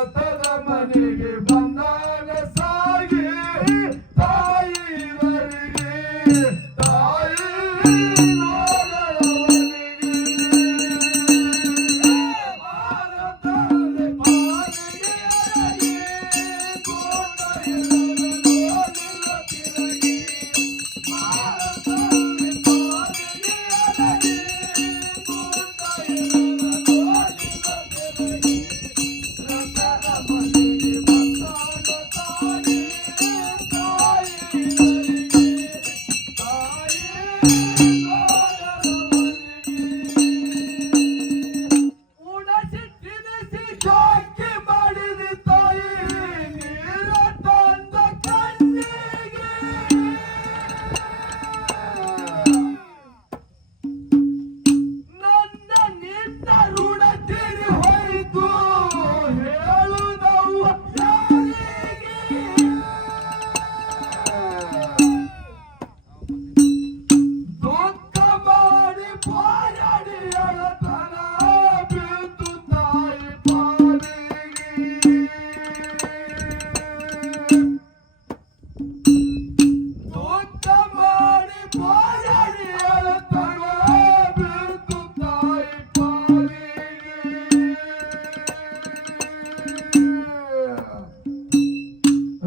ರಥದ ಮನೆಗೆ ಬಂದಾಗ ಸಾಗಿ ತಾಯಿವರಿಗೆ ತಾಯಿ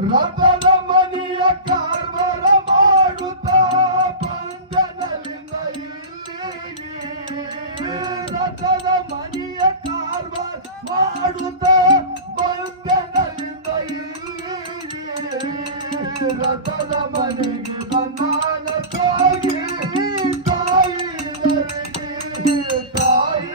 ರಥದ ಮನೆಯ ಕಾರ್ಬಾರ ಮಾಡುತ್ತಾ ಬಂದನಲಿಂದ ಇಲ್ಲಿಗೆ ರಥದ ಮನೆಯ ಕಾರ್ಬಾರ ಮಾಡುತ್ತಾ ಬಂದನಲಿಂದ ಇಲ್ಲಿಗೆ ರಥದ ಮನೆಗೆ ಬಂದಾನ ಸಾಗಿ ತಾಯಿವರಿಗೆ ತಾಯಿ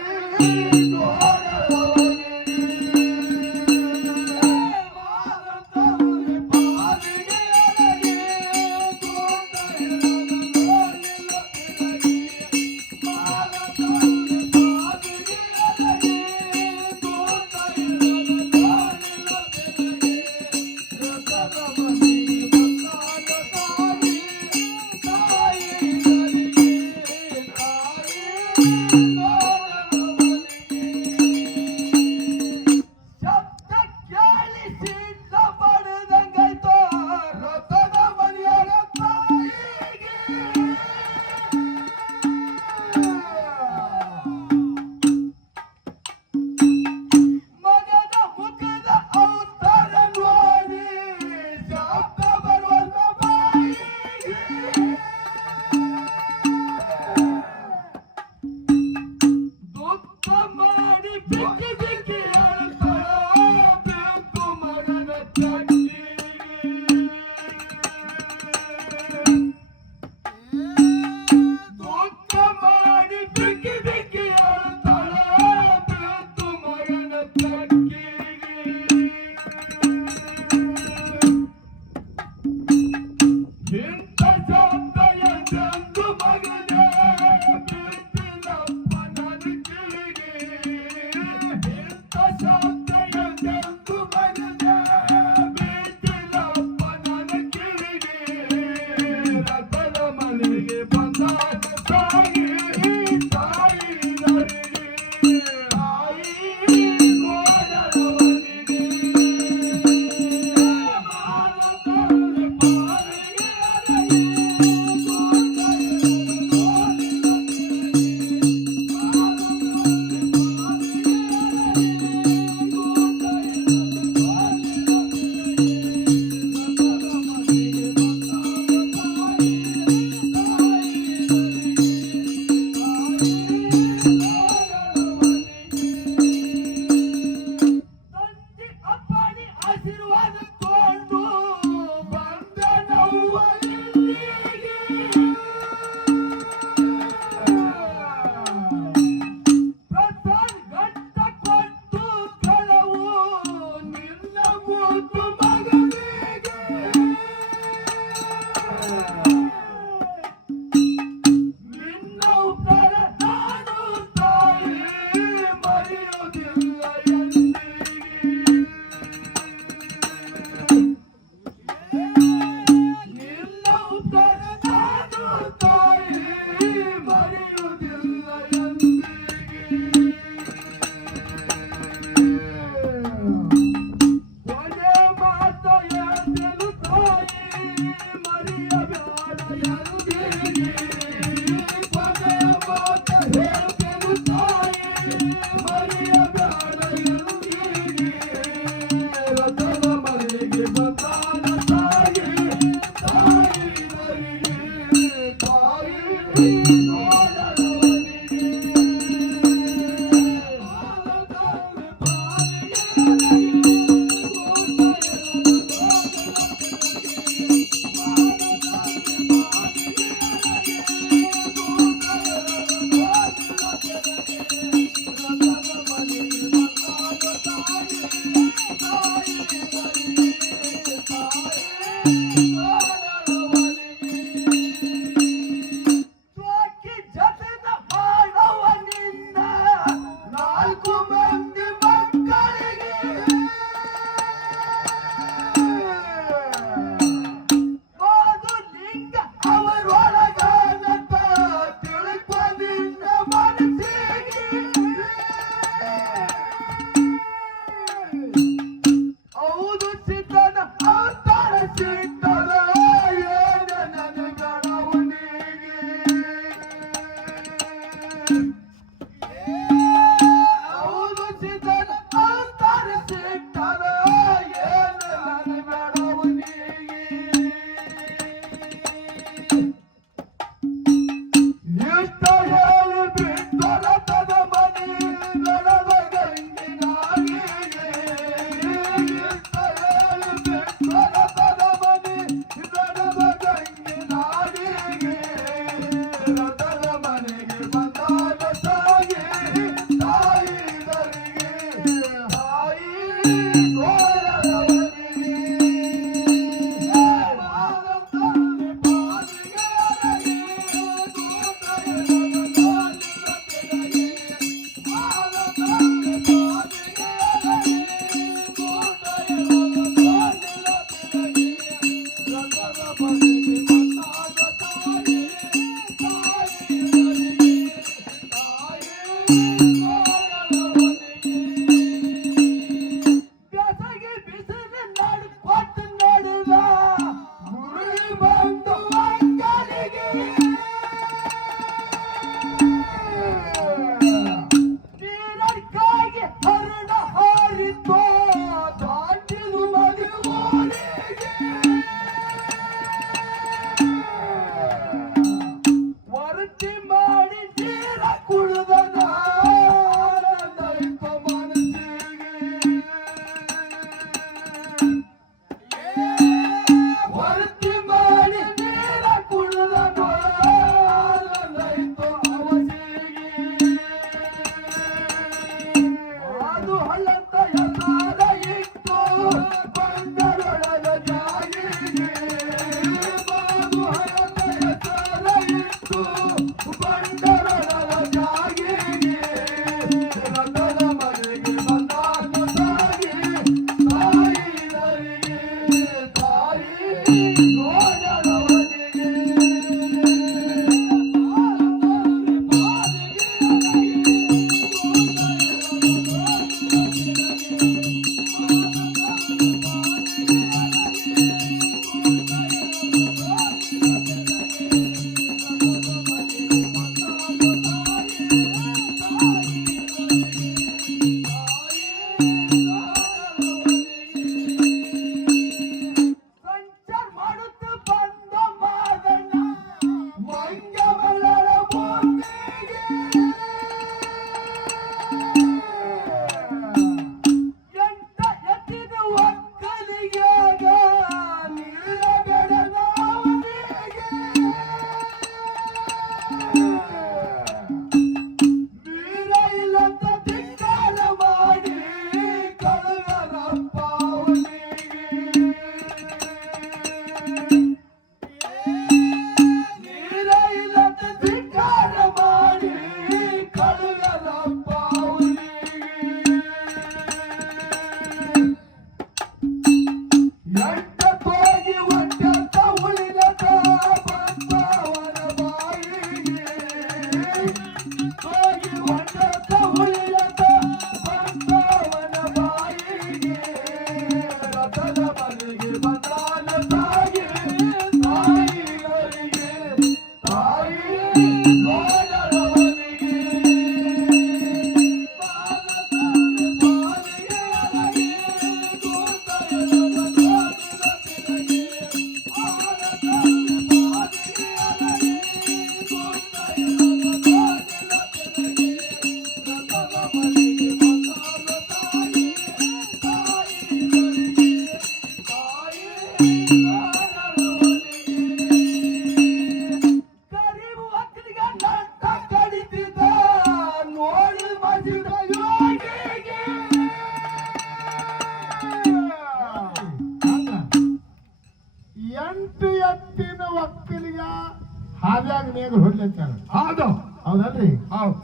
ಮನೆಯಾಗ ಹೊಡ್ಲತ್ತಾನ. ಹೌದು ಹೌದಲ್ರಿ? ಹೌದು.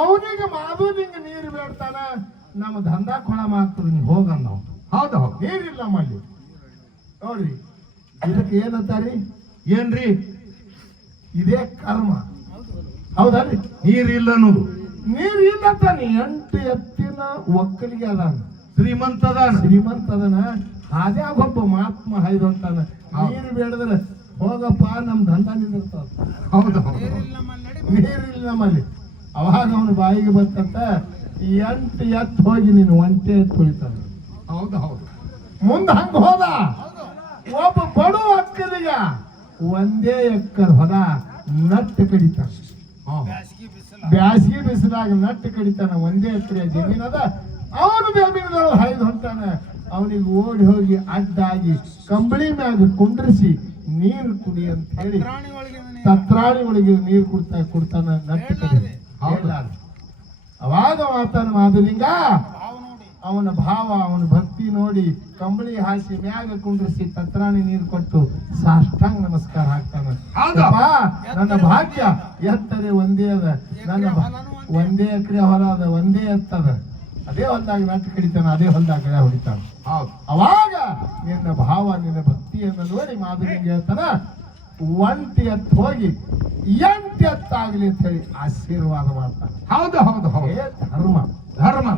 ಅವನಿಗೆ ಮಾಧುಲಿಂಗ ನೀರು ಬೇಡ್ತಾನ, ನಮ್ಮ ದಂಧಾ ಕೊಳ ಮಾಡ್ತದ, ನೀವು ಹೋಗಂದ. ಹೌದು ಹೌದು. ನೀರಿಲ್ಲ ನಮ್ಮಲ್ಲಿ ನೋಡ್ರಿ. ಇದಕ್ಕೆ ಏನಂತಾರಿ? ಏನ್ರಿ? ಇದೇ ಕರ್ಮ. ಹೌದಲ್ರಿ? ನೀರಿಲ್ಲ ಅನ್ನೋದು. ನೀರು ಇಲ್ಲತ್ತಾನೆ. 8 ಎತ್ತಿನ ಒಕ್ಕಲಿಗೆ ಅದಾನ, ಶ್ರೀಮಂತ ಅದಾನ. ಶ್ರೀಮಂತ ಅದನ. ಹಾದ್ಯಾಗ ಒಬ್ಬ ಮಹಾತ್ಮ ಹಾಯ್ದು ಹೊಂಟಾನ. ನೀರು ಬೇಡದ್ರೆ ಹೋಗಪ್ಪ, ನಮ್ ದಂಧ ನಿಂದಿರ್ತಾವ. ಹೌದು ಹೌದು. ನೀರಿಲ್ಲ ನಮ್ಮಲ್ಲಿ. ಅವಾಗ ಅವನ ಬಾಯಿಗೆ ಬಂತಂತ 8 ಎತ್ತು ಹೋಗಿ ನೀನು ಒಂಟೆ ಎತ್ತು ಹೊಳಿತಾನ. ಹೌದು ಹೌದು. ಮುಂದ ಹಂಗ ಹೋದ. ಒಬ್ಬ ಬಡು ಅಕ್ಕಲಿಗ ಒಂದೇ ಎಕ್ಕರ್ ಹೊಲ ನಟ್ಟು ಕಡಿತಾನ. ಬ್ಯಾಸಿಗೆ ಬಿಸಿಲಾಗ ನಟ್ಟು ಕಡಿತಾನ. ಒಂದೇ ಎಕರೆ ಜಮೀನದ. ಅವನು ಜಮೀನದೊಳಗೆ ಹಾಯ್ದು ಹೊಂಟಾನ. ಅವನಿಗೆ ಓಡಿ ಹೋಗಿ ಅಡ್ಡಾಗಿ ಕಂಬಳಿ ಮ್ಯಾಗ ಕುಂಡ್ರಿಸಿ ನೀರು ಕುಡಿ ಅಂತ ಹೇಳಿ ತತ್ರಾಣಿ ಒಳಗೆ ನೀರು ಕುಡ್ತಾನ ನಟ್ಟು ಕಡಿ. ಅವಾಗ ಮಾತಾನ ಮಾಧುಲಿಂಗ ಅವನ ಭಾವ, ಅವನ ಭಕ್ತಿ ನೋಡಿ ಕಂಬಳಿ ಹಾಸಿ ಮ್ಯಾಗ ಕುಂಡ್ರಿಸಿ ತತ್ರಾಣಿ ನೀರು ಕೊಟ್ಟು ಸಾಷ್ಟಾಂಗ ನಮಸ್ಕಾರ ಹಾಕ್ತಾನ. ನನ್ನ ಭಾಗ್ಯ ಎತ್ತರೆ ಒಂದೇ ಅದ, ನನ್ನ ಒಂದೇ ಎಕರೆ ಹೊಲ ಅದ, ಒಂದೇ ಎತ್ತದ. ಅದೇ ಹೊಲದಾಗ ನಟ್ಟು ಕಡಿತಾನ, ಅದೇ ಹೊಲದಾಗ ಗಿಡ ಹೊಡಿತಾನ. ಅವಾಗ ನಿನ್ನ ಭಾವ, ನಿನ್ನ ಭಕ್ತಿಯನ್ನು ನೋಡಿ ಮಾಧುಲಿಂಗ ಹೇಳ್ತಾನ, ಒಂಟಿ ಎತ್ತು ಹೋಗಿ 8 ಎತ್ತಾಗ್ಲಿ ಅಂತ ಹೇಳಿ ಆಶೀರ್ವಾದ ಮಾಡ್ತಾನೆ. ಹೌದು ಹೌದು ಹೌದು. ಧರ್ಮ ಧರ್ಮ.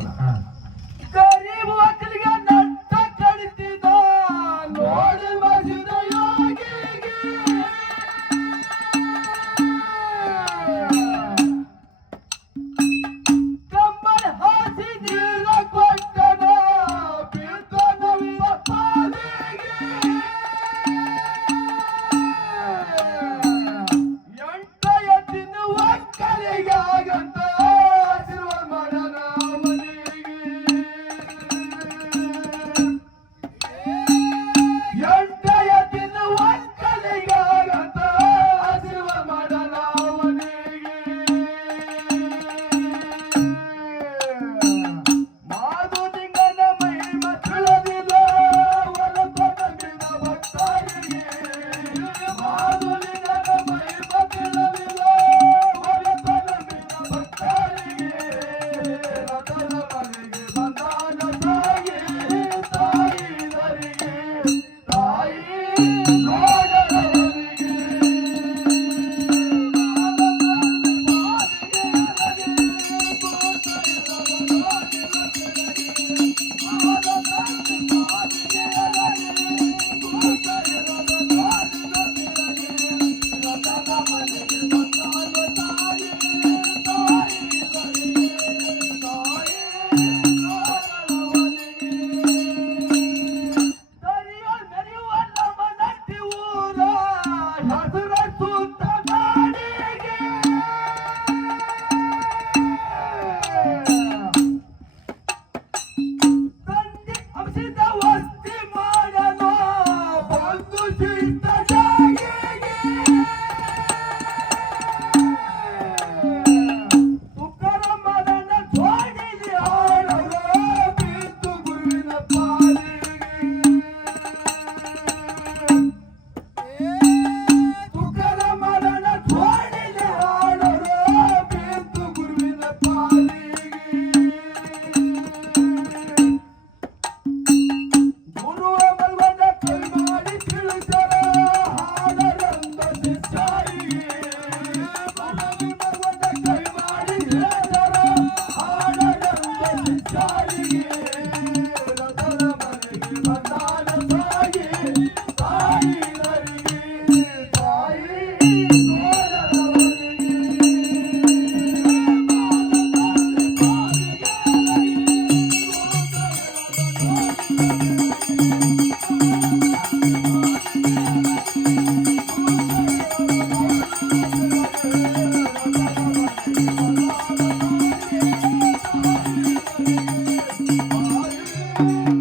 ಗರೀಬ್ ಒಕ್ಕಲಿಗೆ ನಟ್ಟ ಕಡಿತಿದ ನೋಡಿ ಮಸಿದ ಯೋಗಿಗೆ ಕಂಬಳ ಹಾಸಿ ನೀರ ಕೊಟ್ಟನ ಬಿದ್ದನವ್ವ ಪಾಲಿಗೆ. 8 ಎತ್ತಿನ ಒಕ್ಕಲಿಗೆ ಆಗಂತ ಆಶೀರ್ವಾದ ಮಾಡನ ಮನೆಗೆ. 8 ಎತ್ತಿನ ಒಕ್ಕಲಿಗೆ ಆಗಂತ ಆಶೀರ್ವಾದ ಮಾಡನ ಮನೆಗೆ. ಮಾಧುಲಿಂಗನ ಮಹಿಮ ತಿಳಿದಿಲ್ಲ ಒಳಗೊಡಗಿದ ಭಕ್ತರಿಗೆ. ಮಾಧುಲಿಂಗನ ಮಹಿಮ ತಿಳಿದಿಲ್ಲ ಒಳಗೊಡಗಿದ ಭಕ್ತರಿಗೆ. ರಥದ ಮನೆಗೆ ಬಂದಾನ ತಾಯಿ, ತಾಯಿದರಿಗೆ ತಾಯಿ ನೋಡರವರಿಗೆ. Thank you.